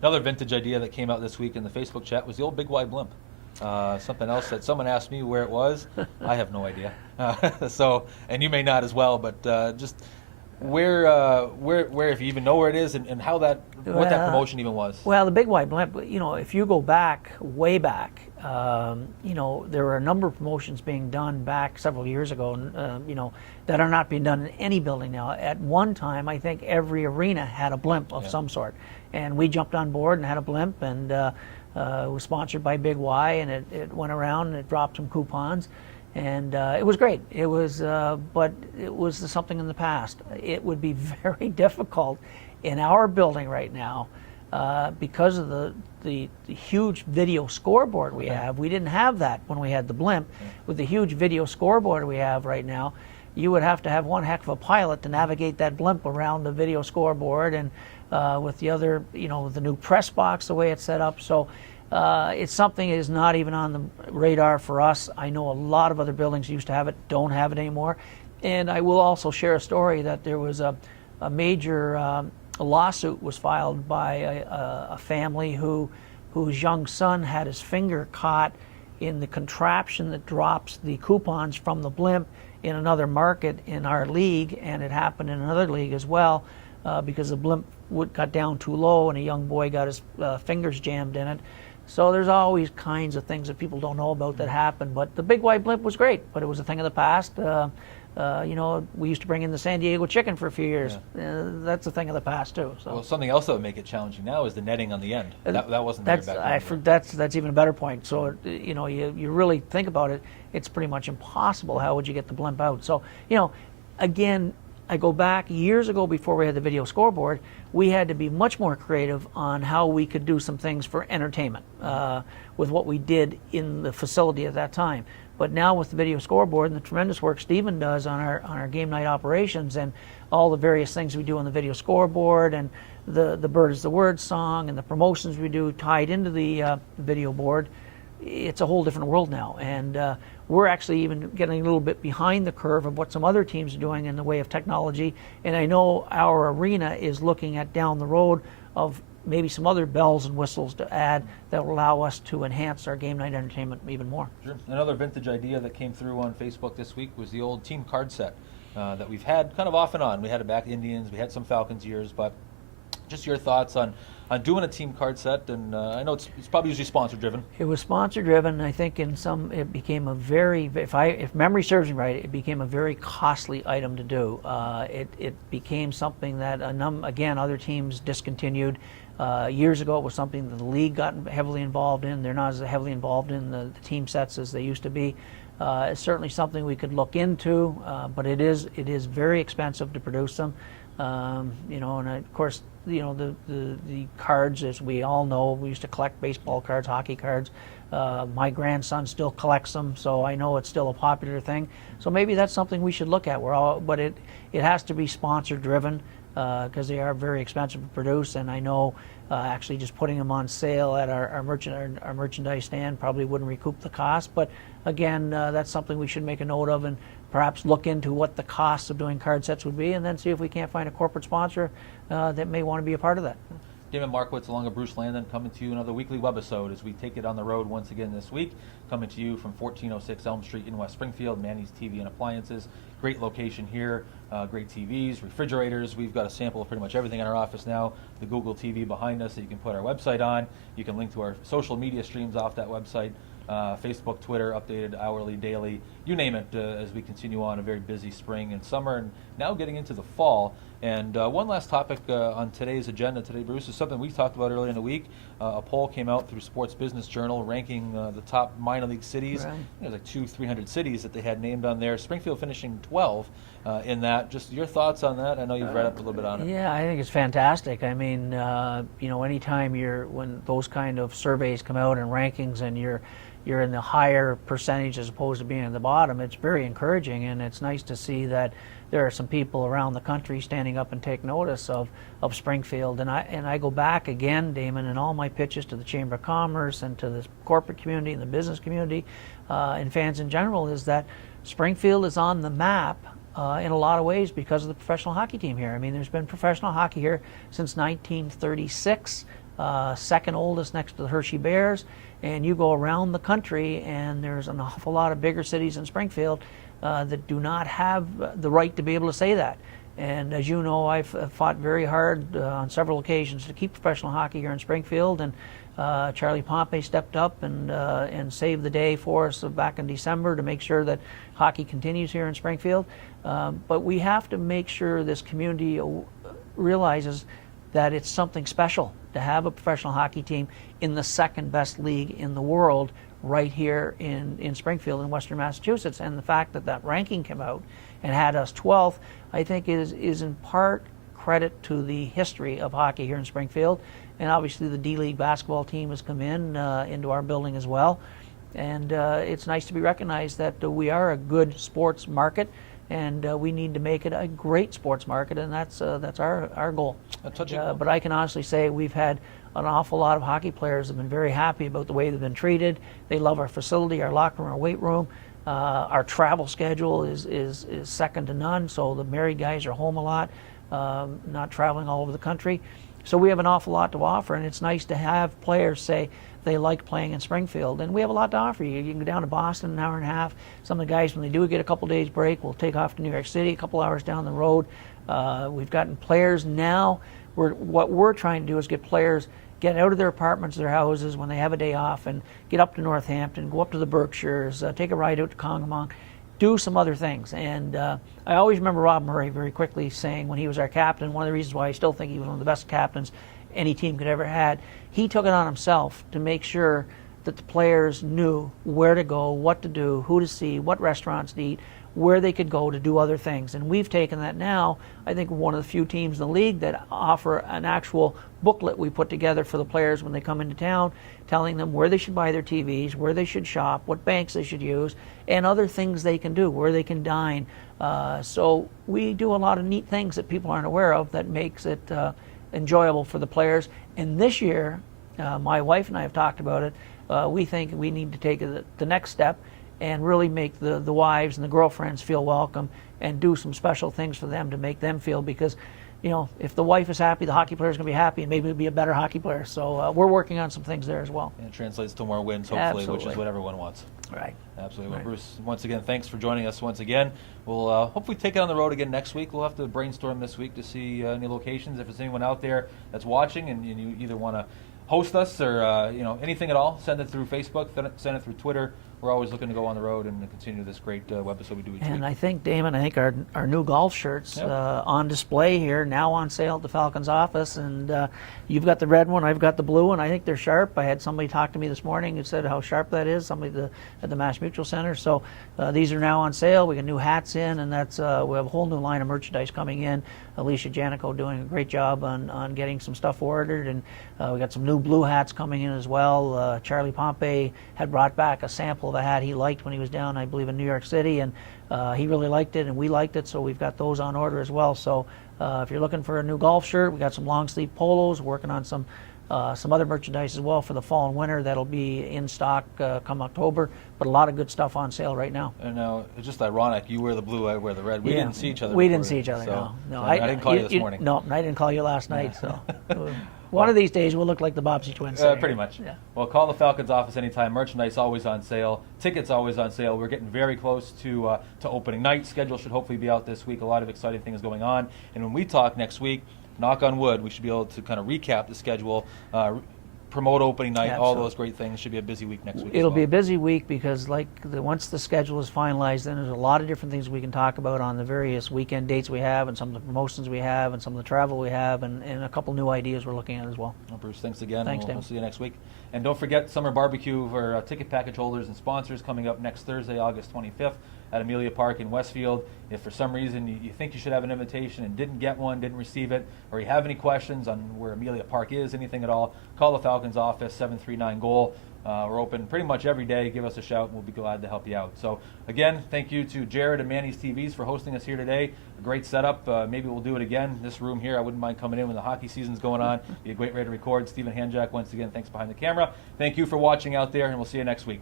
Another vintage idea that came out this week in the Facebook chat was the old big wide blimp. Something else that someone asked me where it was. I have no idea. So, and you may not as well, but just where if you even know where it is and how what that promotion even was. Well, the big wide blimp, if you go back, way back, there were a number of promotions being done back several years ago, that are not being done in any building now. At one time, I think every arena had a blimp of some sort, and we jumped on board and had a blimp, and it was sponsored by Big Y, and it went around and it dropped some coupons, and it was great. It was, but it was something in the past. It would be very difficult in our building right now because of the huge video scoreboard we have. We didn't have that when we had the blimp. With the huge video scoreboard we have right now, you would have to have one heck of a pilot to navigate that blimp around the video scoreboard, and with the other, the new press box, the way it's set up. So it's something that is not even on the radar for us. I know a lot of other buildings used to have it, don't have it anymore. And I will also share a story that there was a major lawsuit was filed by a family whose young son had his finger caught in the contraption that drops the coupons from the blimp in another market in our league, and it happened in another league as well, because the blimp got down too low and a young boy got his fingers jammed in it. So there's always kinds of things that people don't know about that happen. But the big white blimp was great, but it was a thing of the past. We used to bring in the San Diego chicken for a few years. That's a thing of the past too. So. Well, something else that would make it challenging now is the netting on the end. That wasn't there back then. That's even a better point. So you really think about it, it's pretty much impossible. How would you get the blimp out? So again, I go back years ago before we had the video scoreboard. We had to be much more creative on how we could do some things for entertainment with what we did in the facility at that time. But now with the video scoreboard and the tremendous work Stephen does on our game night operations and all the various things we do on the video scoreboard and the Bird is the Word song and the promotions we do tied into the video board, it's a whole different world now. And we're actually even getting a little bit behind the curve of what some other teams are doing in the way of technology. And I know our arena is looking at down the road of maybe some other bells and whistles to add that will allow us to enhance our game night entertainment even more. Sure. Another vintage idea that came through on Facebook this week was the old team card set that we've had kind of off and on. We had it back Indians, we had some Falcons years, but just your thoughts on doing a team card set, and I know it's probably usually sponsor driven. It was sponsor driven. I think it became a very, if memory serves me right, it became a very costly item to do. It became something that again other teams discontinued. Years ago, it was something that the league got heavily involved in. They're not as heavily involved in the team sets as they used to be. It's certainly something we could look into, but it is very expensive to produce them. And of course, the cards, as we all know, we used to collect baseball cards, hockey cards. My grandson still collects them, so I know it's still a popular thing. So maybe that's something we should look at. But it has to be sponsor driven because they are very expensive to produce. And I know actually just putting them on sale at our merchandise stand probably wouldn't recoup the cost. But again, that's something we should make a note of and perhaps look into what the costs of doing card sets would be, and then see if we can't find a corporate sponsor that may want to be a part of that. Damon Markiewicz along with Bruce Landon coming to you another weekly Webisode as we take it on the road once again this week. Coming to you from 1406 Elm Street in West Springfield, Manny's TV and Appliances. Great location here, great TVs, refrigerators. We've got a sample of pretty much everything in our office now. The Google TV behind us that you can put our website on. You can link to our social media streams off that website. Facebook, Twitter, updated hourly, daily, you name it, as we continue on a very busy spring and summer, and now getting into the fall. And one last topic on today's agenda today, Bruce, is something we talked about earlier in the week. A poll came out through Sports Business Journal ranking the top minor league cities. Right. There's like 200-300 cities that they had named on there. Springfield finishing 12 in that. Just your thoughts on that? I know you've read up a little bit on it. Yeah, I think it's fantastic. I mean, anytime when those kind of surveys come out and rankings and you're in the higher percentage as opposed to being at the bottom, it's very encouraging, and it's nice to see that there are some people around the country standing up and take notice of Springfield. And I go back again, Damon, in all my pitches to the Chamber of Commerce and to the corporate community and the business community and fans in general, is that Springfield is on the map in a lot of ways because of the professional hockey team here. I mean, there's been professional hockey here since 1936. second oldest next to the Hershey Bears. And you go around the country, and there's an awful lot of bigger cities in Springfield that do not have the right to be able to say that. And as you know, I've fought very hard on several occasions to keep professional hockey here in Springfield. And Charlie Pompey stepped up and saved the day for us back in December to make sure that hockey continues here in Springfield. But we have to make sure this community realizes that it's something special to have a professional hockey team in the second best league in the world right here in Springfield in Western Massachusetts. And the fact that that ranking came out and had us 12th, I think is in part credit to the history of hockey here in Springfield. And obviously the D-League basketball team has come into our building as well. And it's nice to be recognized that we are a good sports market, and we need to make it a great sports market, and that's our goal. But I can honestly say we've had an awful lot of hockey players have been very happy about the way they've been treated. They love our facility, our locker room, our weight room. Our travel schedule is second to none, so the married guys are home a lot, not traveling all over the country. So we have an awful lot to offer, and it's nice to have players say they like playing in Springfield. And we have a lot to offer you. You can go down to Boston an hour and a half. Some of the guys, when they do get a couple days break, will take off to New York City a couple hours down the road. We've gotten players now. What we're trying to do is get players get out of their apartments, their houses when they have a day off, and get up to Northampton, go up to the Berkshires, take a ride out to Congamon, do some other things. And I always remember Rob Murray very quickly saying when he was our captain, one of the reasons why I still think he was one of the best captains any team could ever had, he took it on himself to make sure that the players knew where to go, what to do, who to see, what restaurants to eat, where they could go to do other things. And we've taken that now. I think we're one of the few teams in the league that offer an actual booklet we put together for the players when they come into town, telling them where they should buy their TVs, where they should shop, what banks they should use, and other things they can do, where they can dine. So we do a lot of neat things that people aren't aware of that makes it enjoyable for the players. And this year, my wife and I have talked about it. We think we need to take the next step and really make the wives and the girlfriends feel welcome and do some special things for them to make them feel, because, you know, if the wife is happy, the hockey player is going to be happy, and maybe he'll be a better hockey player. So we're working on some things there as well. And it translates to more wins, hopefully, Absolutely. Which is what everyone wants. Right. Absolutely. Right. Well, Bruce, once again, thanks for joining us once again. We'll hopefully take it on the road again next week. We'll have to brainstorm this week to see any locations. If there's anyone out there that's watching and you either want to host us or you know, anything at all, send it through Facebook, send it through Twitter. We're always looking to go on the road and continue this great webisode we do each week. And I think, Damon, our new golf shirts Yep. on display here, now on sale at the Falcons office. And you've got the red one, I've got the blue one. I think they're sharp. I had somebody talk to me this morning who said how sharp that is, somebody at the Mass Mutual Center. So these are now on sale. We got new hats in, and that's we have a whole new line of merchandise coming in. Alicia Janico doing a great job on getting some stuff ordered. And we got some new blue hats coming in as well. Charlie Pompey had brought back a sample of a hat he liked when he was down, I believe, in New York City, and he really liked it, and we liked it, so we've got those on order as well. So if you're looking for a new golf shirt, we got some long sleeve polos, working on some other merchandise as well for the fall and winter that'll be in stock come October, but a lot of good stuff on sale right now. And now, it's just ironic, you wear the blue, I wear the red. We didn't see each other We before, didn't see each other, so, no. I didn't call you this morning. No, I didn't call you last night, so one of these days we'll look like the Bobsey twins. Pretty much. Yeah. Well, call the Falcons office anytime. Merchandise always on sale. Tickets always on sale. We're getting very close to opening night. Schedule should hopefully be out this week. A lot of exciting things going on. And when we talk next week, knock on wood, we should be able to kind of recap the schedule, promote opening night, all those great things. Should be a busy week next week. It'll be a busy week because once the schedule is finalized, then there's a lot of different things we can talk about on the various weekend dates we have, and some of the promotions we have, and some of the travel we have, and a couple new ideas we're looking at as well. Well, Bruce, thanks again. Thanks, We'll Damon. see you next week. And don't forget Summer Barbecue for ticket package holders and sponsors coming up next Thursday, August 25th at Amelia Park in Westfield. If for some reason you think you should have an invitation and didn't get one, didn't receive it, or you have any questions on where Amelia Park is, anything at all, call the Falcons office, 739-GOAL. We're open pretty much every day. Give us a shout, and we'll be glad to help you out. So, again, thank you to Jared and Manny's TVs for hosting us here today. A great setup. Maybe we'll do it again. This room here, I wouldn't mind coming in when the hockey season's going on. Be a great way to record. Stephen Hanjack, once again, thanks behind the camera. Thank you for watching out there, and we'll see you next week.